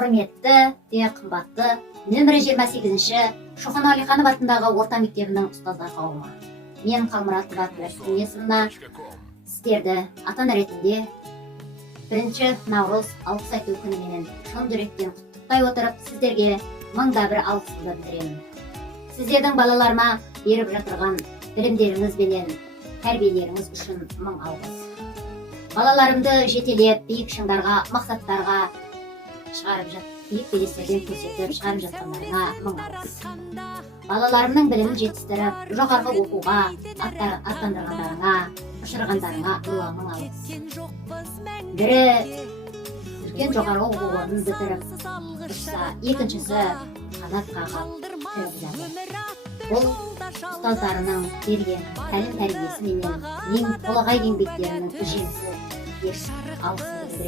Құрметті де қымбатты нөмірі 28-ші Шоқан Уәлиханов атындағы орта мектебінің ұстаздар қауымы. Мен Қалмұрат Бәкіресімна сіздерді ата-ана ретінде 1 наурыз алғыс айту күніменен шын жүректен құттықтай отырып, сіздерге мыңда бір алғысымды білдіремін. Сіздердің балаларыма беріп жатырған білімдеріңіз бенен тәрбиелеріңіз үшін мың алғыс. Балаларымды жетелеп, биік шыңдарға, мақсаттарға шығарып биік белестерден көрсетіп шығарып жатқандарына мың алғыс. Балаларымның білімін жетістіріп, жоғарғы оқуға аттандырғандарыңа, ұшырғандарыңа мың алғыс. Бірі үлкен жоғарғы оқу орнын бітіріп ұшса, екіншісі қанат қағып жүріп жатыр. Бұл ұстаздарының берген тәлім тәрбиесі менен ең толағай еңбектерінің жемісі деп алғыс.